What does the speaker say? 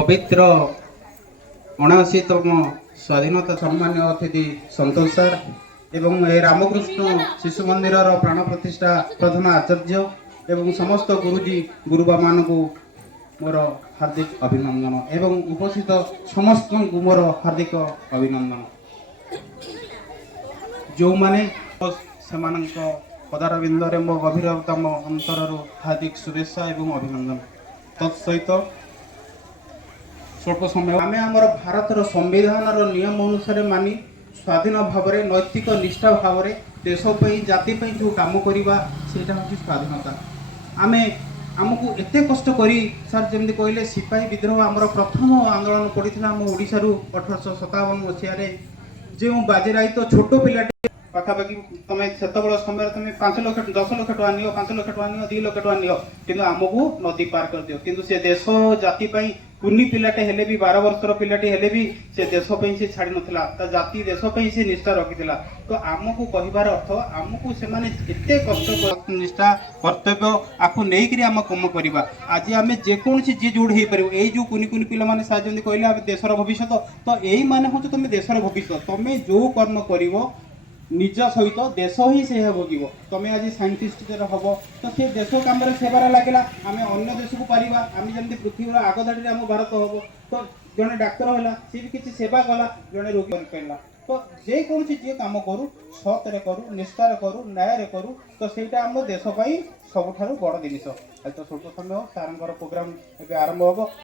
पवित्र 79तम स्वाधीनता सम्मान्य अतिथि संतोष सर एवं ए रामकृष्ण शिशु मंदिर प्राण प्रतिष्ठा प्रधान आचार्य एवं समस्त गुरुजी गुरुबा मान को मोर हार्दिक अभिनंदन एवं उपस्थित समस्त को मोर हार्दिक अभिनंदन जो माने पदारविंदे मो गभीरतम अंतर हार्दिक शुभेच्छा एवं अभिनंदन तत्सहित स्वल्प समय आम आमर भारतर संविधान नियम अनुसार मानी स्वाधीन भाव में नैतिक निष्ठा भाव में देशपाई जाति जो कम करवा सेटा हूँ स्वाधीनता आम आमको एत कष्ट करी सर जमी कहले सिपाही विद्रोह आमर प्रथम आंदोलन पड़ा आम ओडार 1857 मसीह जो बाजीराइत छोट पिलाटे पाखापाखि तुम से समय तुम 5 लाख 10 लाख टका नियो 5 लाख टका नियो 2 लाख टका नियो कि आमको नदी पार कर दियो कि से देश जाति कुनी पिलाटे हेले भी 12 वर्षर पिलाटे हेले भी से देश से छाड़ी नथिला जाति देश से निष्ठा रखिथिला तो आमको कहिबार अर्थ आमको से माने एते कष्ट निष्ठा कर्तव्य आपको नहीं आम कम करवा आज आम जेकोसी जी जोड़ हो पार यही जो कुनी कुनी पिला माने साजन कहले देशर भविष्य तो यही माने हो तुम देशर भविष्य तुम जो कर्म कर निज सहित देश ही से भोग तुम आज साइंटिस्ट हम तो से देश कम सेवार लगे आम अन्य देश को पारिबा आम जमी पृथ्वी आगधाड़ी आम भारत हम तो जड़े डाक्तर है सी भी किसी सेवा कला जड़े रोगी करला तो जेकोसी जी कम करूँ सतरे करूँ निष्ठार करूँ न्याय करूँ तो सहीटा आम देशपाई सबुठ बड़ जिन तो स्वल्प समय सार प्रोग्राम आरंभ हम।